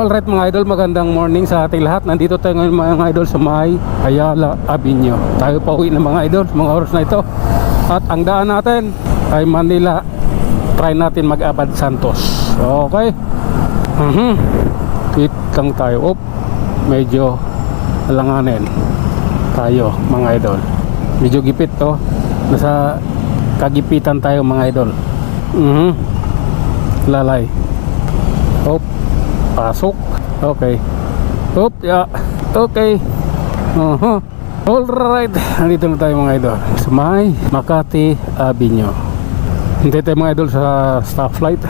Alright mga idol, magandang morning sa ating lahat. Nandito tayo ngayon mga idol sa may Ayala Avenue. Tayo pa uwi ng mga idol mga oras na ito. At ang daan natin ay Manila. Try natin mag-Abad Santos. Okay. Quit lang tayo. Medyo alanganin tayo mga idol. Medyo gipit to. Nasa kagipitan tayo mga idol. Lalay. Pasok. Okay. Yeah. Okay. Alright. Nandito na tayo mga idol sa may Makati Avenue. Hintay tayo mga idol sa stoplight.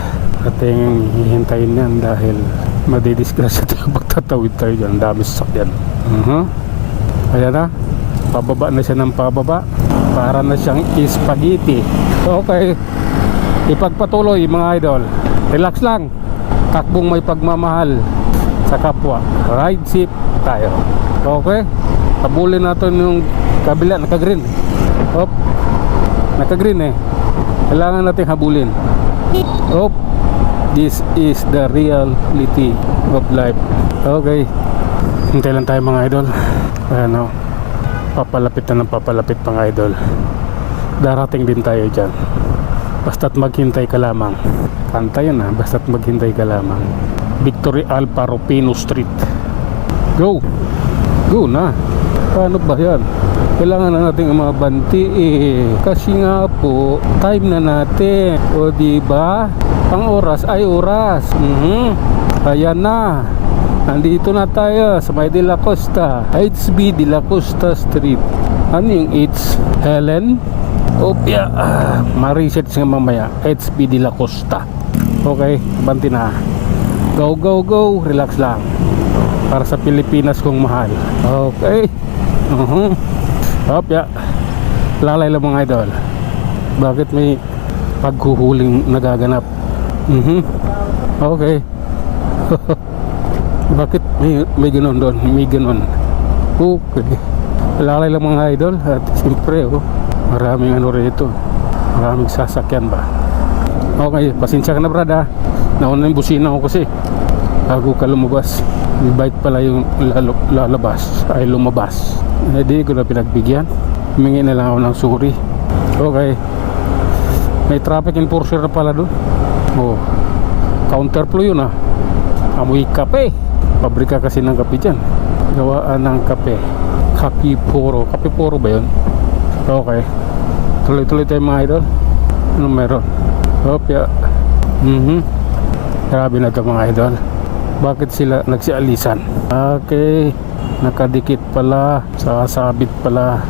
Ating hihintayin yan dahil madidisgrasya tayo pagtatawid tayo dyan. Dami sasakyan. Ayan na. Pababa na siya ng pababa. Para na siyang spaghetti. Okay. Ipagpatuloy mga idol. Relax lang. Takbong may pagmamahal sa kapwa. Ride safe tayo. Okay. Habulin natin yung kabila. Naka-green. Naka-green eh. Kailangan natin habulin. This is the reality of life. Okay. Hintay lang tayo mga idol. Ayan o. Papalapit na ng papalapit mga idol. Darating din tayo dyan. Basta't maghintay ka lamang. Kanta yun basta't maghintay ka lamang. Victory Alparo Pino Street. Go na. Paano ba yan? Kailangan na natin umabanti kasi nga po time na natin. O diba? Ang oras ay oras. Ayan na. Nandito na tayo sa may De La Costa, HB De La Costa Street. Ano yung H? Helen? Ma-research nga mamaya. HB De La Costa. Okay, banti na. Go. Relax lang. Para sa Pilipinas kong mahal. Okay. Lalay lang mga idol. Bakit may paghuhuling nagaganap? Okay. Bakit may ganon doon? May ganon. Okay. Lalay lang mga idol. At siyempre maraming rito. Maraming sasakyan ba. Okay, pasensya ka na brad nauna yung busina ko kasi bago ka lumabas. May bike pala yung lalabas ay lumabas. Hindi ko na pinagbigyan. Humingi na lang ako ng sorry. Okay. May traffic enforcer na pala doon. Counterflow yun amoy kape. Pabrika kasi ng kape dyan. Gawaan ng kape. Kape puro ba yun? Okay. Tuloy tayo mga idol. Anong meron? Grabe na ito mga idol. Bakit sila nagsialisan? Okay. Nakadikit pala. Sasabit pala.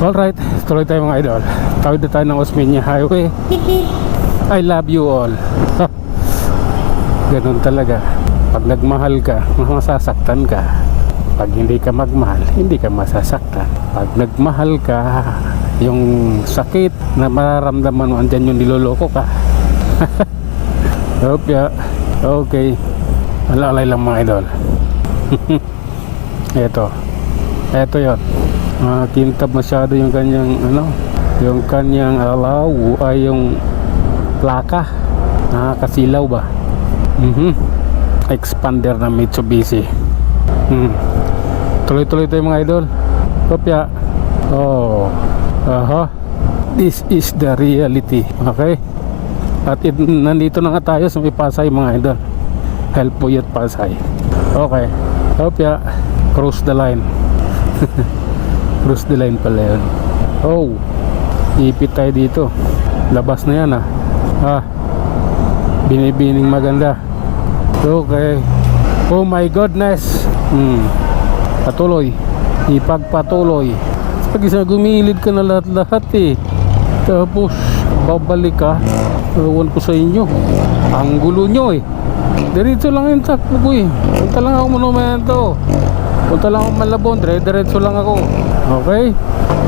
Alright. Tuloy tayo mga idol. Tawid na tayo ng Osmeña Highway. I love you all. Ganun talaga. Pag nagmahal ka, masasaktan ka. Pag hindi ka magmahal, hindi ka masasaktan. Pag nagmahal ka, yung sakit na mararamdaman mo, andyan yung niloloko ka. Okay. Alalay lang mga idol. Ito yun. Kintab masyado yung kanyang yung kanyang alaw ay yung plaka. Nakakasilaw ba? Expander ng Mitsubishi. Tuloy tayo mga idol. This is the reality. Okay. At nandito na nga tayo sa may Pasay mga idol. Help po yun Pasay. Okay. Cross the line. Cross the line pala yun. Ipit tayo dito. Labas na yan binibining maganda. Okay. Oh my goodness. Patuloy. Ipagpatuloy. Pag gumilid ka na lahat tapos babalik ka. Ewan ko sa inyo. Ang gulo nyo Diretso lang yung takbo ko Punta lang ako Monumento. Punta lang ako Malabon. Diretso lang ako. Okay.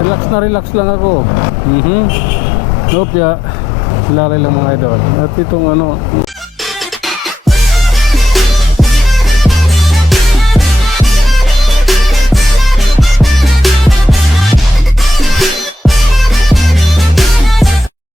Relax lang ako. Lalay lang mga idol. At itong